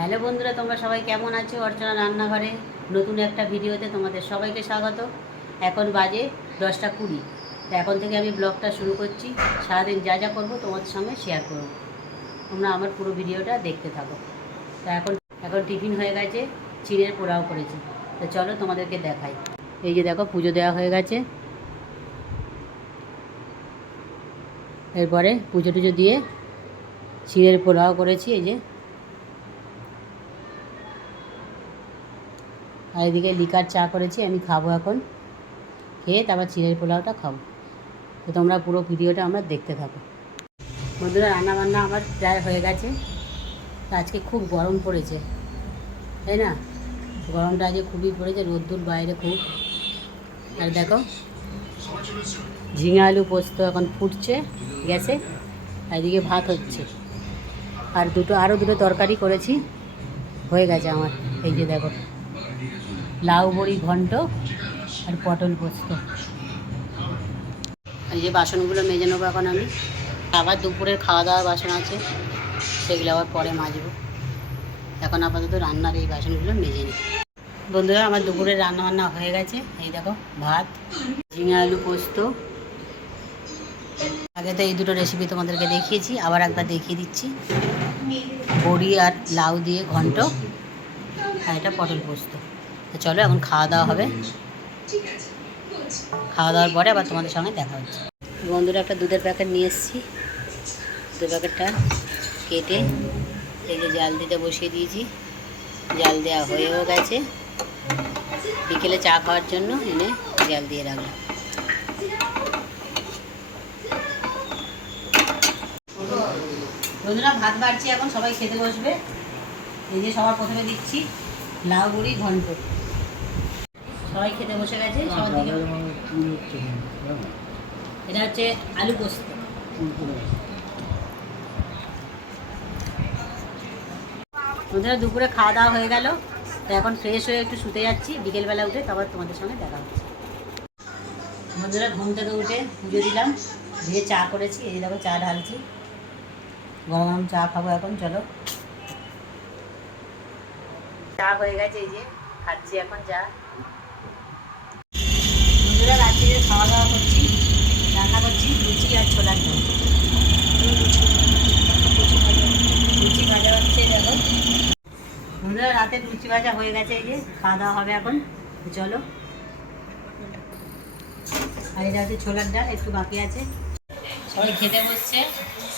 Hello বন্ধুরা, তোমরা সবাই কেমন আছো? অর্চনা রান্নাঘরে নতুন একটা ভিডিওতে তোমাদের সবাইকে স্বাগত। এখন বাজে 10টা 20। তো এখন থেকে আমি ব্লগটা শুরু করছি। সারাদিন যা যা করবো তোমাদের সঙ্গে শেয়ার করব। তোমরা আমার পুরো ভিডিওটা দেখতে থাকো। তো এখন এখন টিফিন হয়ে গেছে, চিড়ের পোলাও করেছি। তো চলো তোমাদেরকে দেখাই। এই যে দেখো, পুজো দেওয়া হয়ে গেছে। এরপরে পুজো টুজো দিয়ে চিড়ের পোলাও করেছি। এই যে, আর এদিকে লিকার চা করেছি, আমি খাবো এখন। খেয়ে তারপর চিড়ের পোলাওটা খাবো। তো তোমরা পুরো ভিডিওটা আমরা দেখতে থাকো। বন্ধুরা, রান্নাবান্না আমার প্রায় হয়ে গেছে। তো আজকে খুব গরম পড়েছে, তাই না? গরমটা আজকে খুবই পড়েছে, রোদ্দুর বাইরে খুব। আর দেখো, ঝিঙে আলু পোস্ত এখন ফুটছে গ্যাসে, আর এদিকে ভাত হচ্ছে। আর আরও দুটো তরকারি করেছি, হয়ে গেছে আমার। এই যে দেখো, লাউ বড়ি ঘন্ট আর পটল পোস্ত। এই যে বাসনগুলো মেজে নেবো এখন আমি। আবার দুপুরের খাওয়া দাওয়ার বাসন আছে, সেগুলো আবার পরে মাজবো। এখন আপাতত রান্নার এই বাসনগুলো মেজে নিই। বন্ধুরা, আমার দুপুরের রান্নাবান্না হয়ে গেছে। এই দেখো, ভাত, ঝিঙে আলু পোস্ত। আগে তো এই দুটো রেসিপি তোমাদেরকে দেখিয়েছি, আবার একবার দেখিয়ে দিচ্ছি। বড়ি আর লাউ দিয়ে ঘন্ট, আর এটা পটল পোস্ত। তো চলো এখন খাওয়া দাওয়া হবে। খাওয়া দাওয়ার পরে আবার তোমাদের সঙ্গে দেখা হচ্ছে। বন্ধুরা, একটা দুধের প্যাকেট নিয়ে এসেছি। দুধের প্যাকেটটা কেটে এই যে জাল দিতে বসিয়ে দিয়েছি। জাল দেওয়া হয়েও গেছে। বিকেলে চা খাওয়ার জন্য এনে জাল দিয়ে রাখলাম। বন্ধুরা, ভাত বাড়ছি, এখন সবাই খেতে বসবে। এই যে সবার প্রথমে দিচ্ছি লাউ বড়ি ঘন্ট। সবাই খেতে বসে গেছে। সবার দিকে এটা হচ্ছে আলু পোস্ত। বন্ধুরা, দুপুরে খাওয়া দাওয়া হয়ে গেল। তো এখন ফ্রেশ হয়ে একটু শুতে যাচ্ছি। বিকেলবেলা উঠে তারপর তোমাদের সঙ্গে দেখা হচ্ছে। বন্ধুরা, ঘুম থেকে উঠে পুজো দিলাম, দিয়ে চা করেছি। এই দেখো, চা ঢালছি, গরম গরম চা খাবো এখন। চলো, চা হয়ে গেছে, এই যে খাচ্ছি এখন চা। বন্ধুরা, রাত্রে খাওয়া দাওয়া করছি, রান্না করছি লুচি আর ছোলার ডাল। লুচি ভাজা হচ্ছে, দেখো। বন্ধুরা, রাতে লুচি ভাজা হয়ে গেছে। এই যে খাওয়া দাওয়া হবে এখন। চলো, আর এটা হচ্ছে ছোলার ডাল, একটু বাকি আছে। সবাই খেতে বসছে।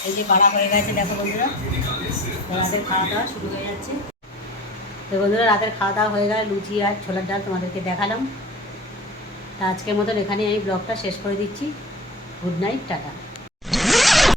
এই যে বাড়া হয়ে গেছে, দেখো বন্ধুরা। রাতের খাওয়া দাওয়া শুরু হয়ে যাচ্ছে। তো বন্ধুরা, রাতের খাওয়া দাওয়া হয়ে গেল, লুচি আর ছোলার ডাল তোমাদেরকে দেখালাম। তা আজকের মতন এখানেই আমি ব্লগটা শেষ করে দিচ্ছি। Good night, tata.